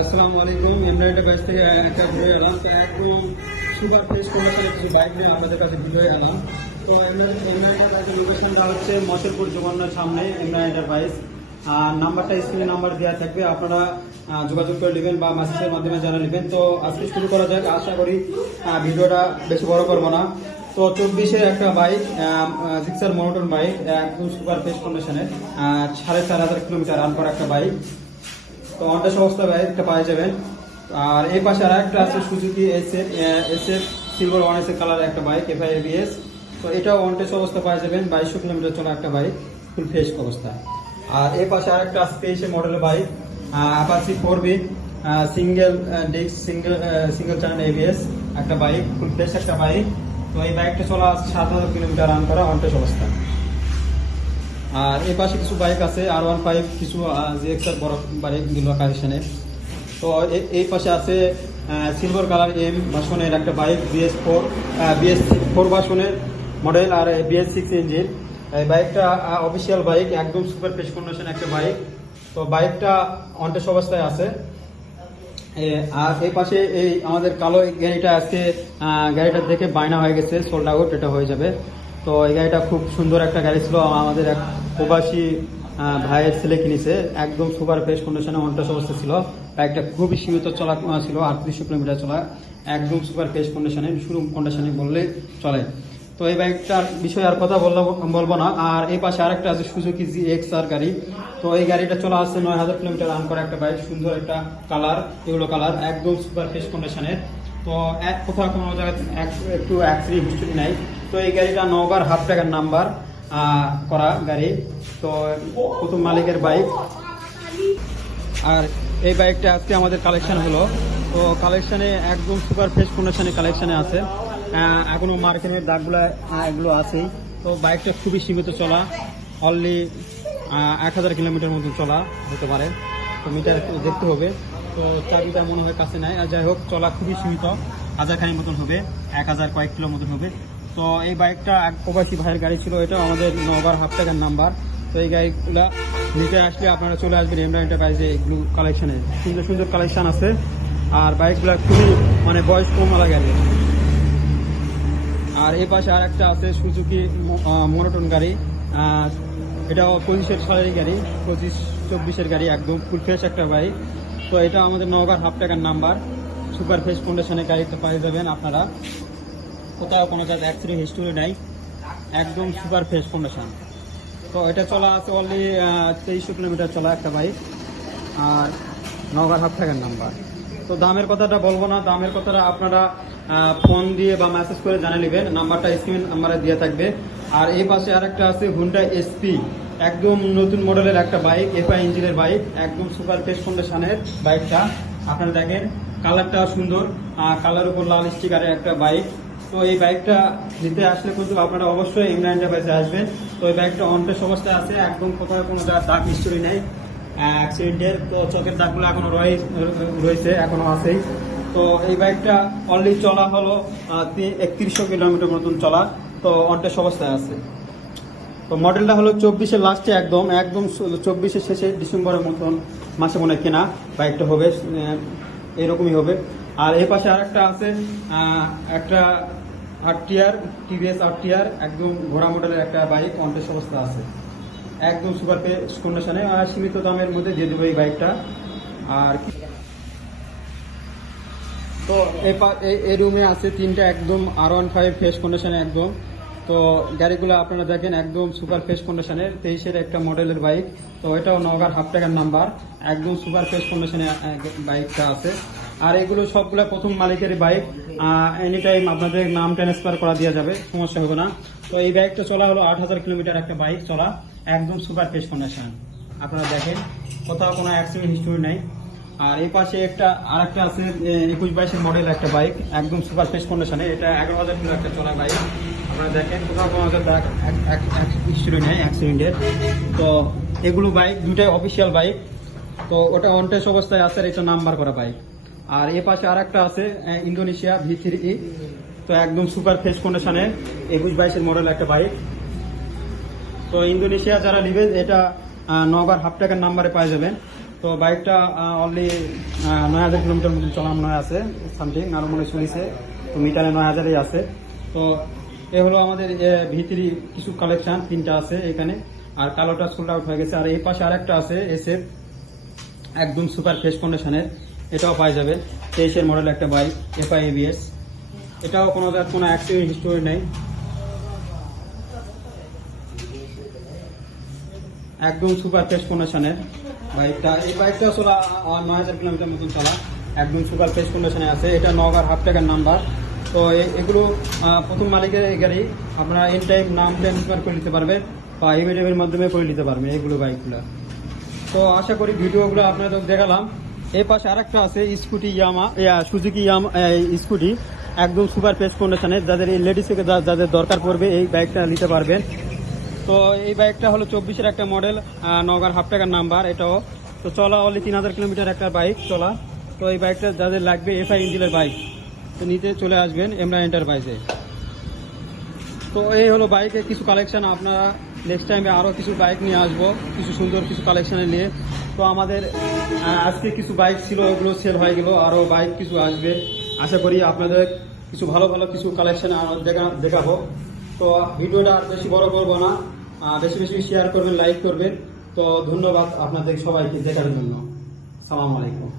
আসসালামু আলাইকুম। ইমরান এন্টারপ্রাইজ থেকে একটা ভিডিও এলাম। তো একদম সুপার ফ্রেশ কন্ডিশনের কিছু বাইক নিয়ে আমাদের কাছে ভিডিও এলাম। তো ইমরান এন্টারপ্রাইজের লোকেশনটা হচ্ছে মশেরপুর যমুনার সামনে ইমরান এন্টারপ্রাইজ। আর নাম্বারটা স্ক্রিনে নাম্বার দেওয়া থাকবে, আপনারা যোগাযোগ করে নেবেন বা মেসেজের মাধ্যমে জানা নেবেন। তো আজকে শুরু করা যাক। আশা করি ভিডিওটা বেশি বড় করবো না। তো 24-এর একটা বাইক, জিক্সার মনোটন বাইক, একদম সুপার ফ্রেশ কন্ডিশনের, 4,500 কিলোমিটার রান করা একটা বাইক। তো অনটেস অবস্থা বাইকটা পাওয়া যাবেন। আর এই পাশে আর একটা আছে Suzuki SF silver 1S colour একটা বাইক, FI ABS। তো এটাও অনটেস অবস্থা পাওয়া যাবেন। 2200 কিলোমিটার চলা একটা বাইক, ফুল ফ্রেশ অবস্থা। আর এই পাশে আর একটা আছে 23 মডেলের bike, Apache 4B single disc single channel ABS একটা বাইক, ফুল ফ্রেশ একটা বাইক। তো এই বাইকটা চলা 7,000 কিলোমিটার রান করা অনটেস অবস্থা। আর এই পাশে কিছু বাইক আছে R15, কিছু ZX-R বড় বাইক দিল কালেকশনে। তো এই পাশে আছে সিলভার কালার M ভার্সনের একটা বাইক, BS4 ভার্সনের মডেল আর BS6 ইঞ্জিন। এই বাইকটা অফিসিয়াল বাইক, একদম সুপার ফ্রেশ কন্ডিশন একটা বাইক। তো বাইকটা অনটেস অবস্থায় আছে। আর এই পাশে এই আমাদের কালো গাড়িটা আজকে গাড়িটা দেখে বায়না হয়ে গেছে, সোল্ড আউট, এটা হয়ে যাবে। তো এই গাড়িটা খুব সুন্দর একটা গাড়ি ছিল, আমাদের এক প্রবাসী ভাইয়ের ছেলে কিনেছে, একদম সুপার ফ্রেশ কন্ডিশনে অনটেস অবস্থা ছিল। বাইকটা খুবই সীমিত চলা ছিল, 3800 কিলোমিটার চলা, একদম সুপার ফ্রেশ কন্ডিশনে, শোরুম কন্ডিশনে বললে চলে। তো এই বাইকটার বিষয়ে আর কথা বলবো না। আর এই পাশে আরেকটা আছে সুজুকি ZX-R গাড়ি। তো এই গাড়িটা চলা আছে 9,000 কিলোমিটার রান করা একটা বাইক, সুন্দর একটা কালার, এগুলো কালার, একদম সুপার ফ্রেশ কন্ডিশনের। তো কোথাও কোনো জায়গায় একটু অ্যাক্সিডেন্ট হিস্ট্রি নাই। তো এই গাড়িটা নওগাঁর হাফ টাকার নাম্বার করা গাড়ি। তো প্রথম মালিকের বাইক। আর এই বাইকটা আজকে আমাদের কালেকশন হলো। তো কালেকশনে একদম সুপার ফ্রেশ কন্ডিশনে কালেকশনে আছে, এখনো মার্কেটের দাগগুলো এগুলো আছেই। তো বাইকটা খুবই সীমিত চলা, অনলি 1,000 কিলোমিটার মতন চলা হতে পারে। তো মিটার দেখতে হবে। তো চাবিটা মনে হয় কাছে নাই। আর যাই হোক, চলা খুবই সীমিত, 1000 খানি মতন হবে, 1000 কয়েক কিলো মতন হবে। তো এই বাইকটা এক প্রবাসী ভাইয়ের গাড়ি ছিল, এটাও আমাদের নওগাঁর হাফ টাকার নাম্বার। তো এই গাড়িগুলা নিতে আসলে আপনারা চলে আসবেন ইমরান এন্টারপ্রাইজে। এগুলো কালেকশনে সুন্দর সুন্দর কালেকশন আছে। আর বাইকগুলা খুবই বয়স কম ওলা গাড়ি। আর এই পাশে আর একটা আছে সুজুকি মনোটন গাড়ি, এটাও 25 সালের গাড়ি, 25-24-এর গাড়ি, একদম ফুল ফ্রেশ একটা বাইক। তো এটা আমাদের নওগাঁর হাফ টাকার নাম্বার, সুপার ফ্রেশ কন্ডিশনে গাড়িতে পেয়ে যাবেন আপনারা। কোথাও কোনো জায়গায় অ্যাক্সিডেন্ট হিস্টোরি নাই, একদম সুপার ফ্রেশ কন্ডিশন। তো এটা চলা আছে অনলি 2300 কিলোমিটার চলা একটা বাইক, আর নওগাঁর হাফ টাকার নাম্বার। তো দামের কথাটা বলবো না, দামের কথাটা আপনারা ফোন দিয়ে বা মেসেজ করে জানিয়ে নেবেন, নাম্বারটা স্ক্রিন নাম্বারে দিয়ে থাকবে। আর এই পাশে আর একটা আছে হুন্ডা SP, একদম নতুন মডেলের একটা বাইক, FI ইঞ্জিনের বাইক, একদম সুপার ফ্রেশ কন্ডিশনের বাইকটা। আপনারা দেখেন কালারটা সুন্দর, কালার উপর লাল স্টিকারের একটা বাইক। তো এই বাইকটা নিতে আসলে কিন্তু আপনারা অবশ্যই ইমরান এন্টারপ্রাইজে আসবেন। তো এই বাইকটা অনটেস অবস্থায় আছে, একদম কোথাও কোনো দাগ হিস্টোরি নেই অ্যাক্সিডেন্টের। তো চোখের দাগগুলো এখনো রয়েছে, এখনো আছেই। তো এই বাইকটা অনলি চলা হলো 3100 কিলোমিটার মতন চলা, তো অনটেস অবস্থায় আছে। তো মডেলটা হলো 24-এর লাস্টে, একদম 24-এর শেষে, ডিসেম্বরের মতন মাসে মনে কেনা বাইকটা হবে, এরকমই হবে। আর এই পাশে আর একটা আছে, একটা RTR, TVS RTR, একদম ঘোড়া মডেলের একটা বাইক, অনটেস অবস্থা আছে, একদম সুপার ফ্রেশ কন্ডিশনে, আর সীমিত দামের মধ্যে দিয়ে দেবো এই বাইকটা। আর তো এই রুমে আছে 3টা একদম R15 ফ্রেশ কন্ডিশনে একদম। তো গাড়িগুলো আপনারা দেখেন একদম সুপার ফ্রেশ কন্ডিশনে, 23-এর একটা মডেলের বাইক। তো এটাও নওগাঁর হাফ টাকার নাম্বার, একদম সুপার ফ্রেশ কন্ডিশনে বাইকটা আছে। আর এগুলো সবগুলো প্রথম মালিকের বাইক, এনি টাইম আপনাদের নাম ট্রান্সফার করা দেওয়া যাবে, সমস্যা হবে না। তো এই বাইকটা চলা হলো 8,000 কিলোমিটার একটা বাইক চলা, একদম সুপার ফ্রেশ কন্ডিশন। আপনারা দেখেন কোথাও কোনো অ্যাক্সিডেন্ট হিস্টোরি নেই। আর এই পাশে আর একটা আছে 21-22-এর মডেল একটা বাইক, একদম সুপার ফ্রেশ কন্ডিশনে, এটা 11,000 কিলো একটা চলা বাইক। আপনারা দেখেন কোথাও কোনো হিস্টোরি নেই অ্যাক্সিডেন্টের। তো এগুলো বাইক দুটাই অফিসিয়াল বাইক। তো ওটা অনটেস অবস্থায় আছে, এটা নাম্বার করা বাইক। আর এই পাশে আর একটা আছে ইন্দোনেশিয়া V3E, তো একদম সুপার ফ্রেশ কন্ডিশনে 21-22-এর মডেল একটা বাইক। তো ইন্দোনেশিয়া যারা নেবেন, এটা নওগাঁর হাফ টাকার নাম্বারে পাওয়া যাবেন। তো বাইকটা অনলি 9,000 কিলোমিটার মতন চালানো আছে সামথিং, আরো মনে চলেছে, তো মিটারে 9,000-ই আছে। তো এ হলো আমাদের ভিতরি কিছু কালেকশন, 3টা আছে এখানে, আর কালোটা সোল্ড আউট হয়ে গেছে। আর এই পাশে আরেকটা আছে এসএফ, একদম সুপার ফ্রেশ কন্ডিশনের, এটাও পাওয়া যাবে। 23-এর মডেল একটা বাইক, এফআই এবিএস, এটাও কোনো অ্যাক্সিডেন্ট হিস্টোরি নেই, একদম সুপার ফ্রেশ কন্ডিশনের বাইকটা। এই বাইকটা আসলে 9,000 কিলোমিটার মতন চালা, একদম সুপার ফ্রেশ কন্ডিশনে আছে। এটা নগার হাফ টাকার নাম্বার। তো এগুলো প্রথম মালিকের গাড়ি, আপনারা এন টাইম নাম ট্রান্সফার করে নিতে পারবেন বা ইমিডিয়েটের মাধ্যমে করে নিতে পারবেন এগুলো বাইকগুলো। তো আশা করি ভিডিওগুলো আপনাদের দেখালাম। এই পাশে আরেকটা আছে স্কুটি সুজুকি স্কুটি, একদম সুপার ফ্রেশ কন্ডিশনের, যাদের এই লেডিস থেকে যাদের দরকার পড়বে এই বাইকটা নিতে পারবেন। তো এই বাইকটা হলো 24-এর একটা মডেল, নগার হাফ টাকার নাম্বার এটাও। তো চলা অনলি 3,000 কিলোমিটার একটা বাইক চলা। তো এই বাইকটা যাদের লাগবে এফআই ইঞ্জিনের বাইক, তো নিতে চলে আসবেন এমরা এন্টারপ্রাইজে। তো এই হলো বাইকের কিছু কালেকশন। আপনারা নেক্সট টাইমে আরও কিছু বাইক নিয়ে আসবো, কিছু সুন্দর কিছু কালেকশনে নিয়ে। তো আমাদের আজকে কিছু বাইক ছিল, ওগুলো সেল হয়ে গেল, আরও বাইক কিছু আসবে। আশা করি আপনাদের কিছু ভালো ভালো কিছু কালেকশন দেখাবো। তো ভিডিওটা আর বেশি বড় করবো না, বেশি বেশি শেয়ার করবেন, লাইক করবেন। তো ধন্যবাদ আপনাদের সবাইকে দেখার জন্য। আসসালামু আলাইকুম।